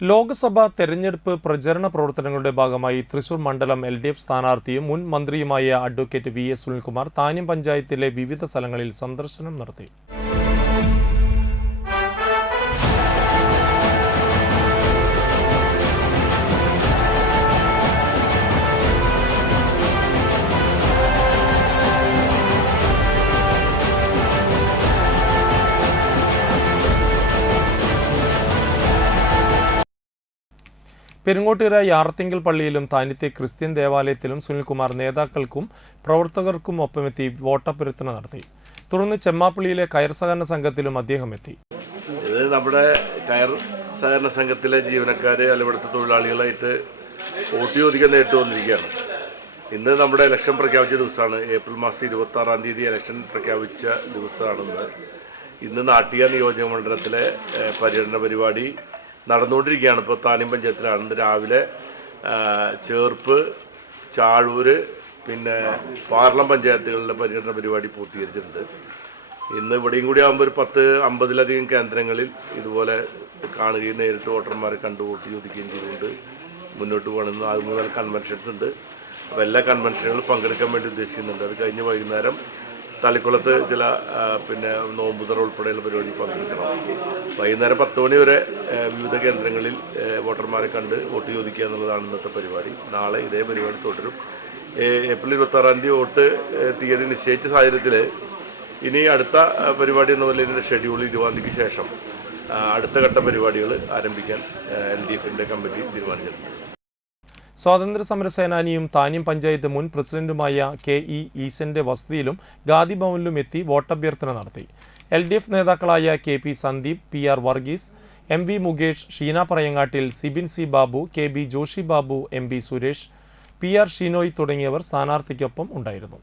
ലോക്സഭാ തെരഞ്ഞെടുപ്പ് പ്രചരണ പ്രവർത്തനങ്ങളുടെ ഭാഗമായി തൃശൂർ മണ്ഡലം എൽ ഡി എഫ് സ്ഥാനാർത്ഥിയും മുൻ മന്ത്രിയുമായ advocate V S Sunilkumar Thanniyam പഞ്ചായത്തിലെ വിവിധ സ്ഥലങ്ങളിൽ സന്ദർശനം നടത്തി. പെരുങ്ങോട്ടുകര യാർത്തിങ്കൽ പള്ളിയിലും താനിത്തെ ക്രിസ്ത്യൻ ദേവാലയത്തിലും സുനിൽകുമാർ നേതാക്കൾക്കും പ്രവർത്തകർക്കും ഒപ്പമെത്തി വോട്ടഭ്യർത്ഥന നടത്തി. തുടർന്ന് ചെമ്മാപ്പള്ളിയിലെ കയർ സഹകരണ സംഘത്തിലും അദ്ദേഹം എത്തി. നമ്മുടെ കയർ സഹകരണ സംഘത്തിലെ ജീവനക്കാരെ അല്ല തൊഴിലാളികളായിട്ട് വോട്ട് ചോദിക്കാൻ നേരിട്ട് വന്നിരിക്കുകയാണ്. ഇന്ന് നമ്മുടെ ഇലക്ഷൻ പ്രഖ്യാപിച്ച ദിവസമാണ്. ഏപ്രിൽ മാസം ഇരുപത്തി ആറാം തീയതി ഇലക്ഷൻ പ്രഖ്യാപിച്ച ദിവസമാണെന്ന്. ഇന്ന് നാട്ടിക നിയോജക മണ്ഡലത്തിലെ പര്യടന പരിപാടി നടന്നുകൊണ്ടിരിക്കുകയാണ്. ഇപ്പോൾ താലിം പഞ്ചായത്തിലാണ്. രാവിലെ ചേർപ്പ് ചാഴൂര് പിന്നെ പാർലം പഞ്ചായത്തുകളിലെ പര്യടന പരിപാടി പൂർത്തീകരിച്ചിട്ടുണ്ട്. ഇന്ന് ഇവിടെയും കൂടി ആകുമ്പോൾ ഒരു പത്ത് അമ്പതിലധികം കേന്ദ്രങ്ങളിൽ ഇതുപോലെ കാണുകയും നേരിട്ട് വോട്ടർമാരെ കണ്ടു വോട്ട് ചോദിക്കുകയും ചെയ്തുകൊണ്ട് മുന്നോട്ട് പോകണമെന്ന് അത് മുതൽ കൺവെൻഷൻസ് ഉണ്ട്. അപ്പോൾ എല്ലാ കൺവെൻഷനുകളും പങ്കെടുക്കാൻ വേണ്ടി ഉദ്ദേശിക്കുന്നുണ്ട്. അത് കഴിഞ്ഞ് വൈകുന്നേരം തളിക്കുളത്ത് ചില പിന്നെ നോമ്പുതറ ഉൾപ്പെടെയുള്ള പരിപാടി പങ്കെടുക്കണം. വൈകുന്നേരം പത്ത് മണി വരെ വിവിധ കേന്ദ്രങ്ങളിൽ വോട്ടർമാരെ കണ്ട് വോട്ട് ചോദിക്കുക എന്നുള്ളതാണ് ഇന്നത്തെ പരിപാടി. നാളെ ഇതേ പരിപാടി തുടരും. ഏപ്രിൽ ഇരുപത്താറാം തീയതി വോട്ട് തീയതി നിശ്ചയിച്ച സാഹചര്യത്തിൽ ഇനി അടുത്ത പരിപാടി എന്ന പോലെ ഇതിന്റെ ഷെഡ്യൂൾ ഇരുപതാം തീയതിക്ക് ശേഷം അടുത്ത ഘട്ട പരിപാടികൾ ആരംഭിക്കാൻ എൽ ഡി എഫിന്റെ കമ്മിറ്റി തീരുമാനിച്ചിട്ടുണ്ട് സ്വാതന്ത്ര്യ സമര സേനാനിയും താന്യം പഞ്ചായത്ത് മുൻ പ്രസിഡന്റുമായ കെ ഇ ഈസന്റെ വസതിയിലും ഗാന്ധി ഭവനിലും എത്തി വോട്ടഭ്യർത്ഥന നടത്തി. എൽ ഡി എഫ് നേതാക്കളായ K P Sandeep P R Varghese M V Mukesh Sheena Parayangattil Sibin C Babu K B Joshy Babu M B Suresh P R Sheenoy തുടങ്ങിയവർ സ്ഥാനാർത്ഥിക്കൊപ്പം ഉണ്ടായിരുന്നു.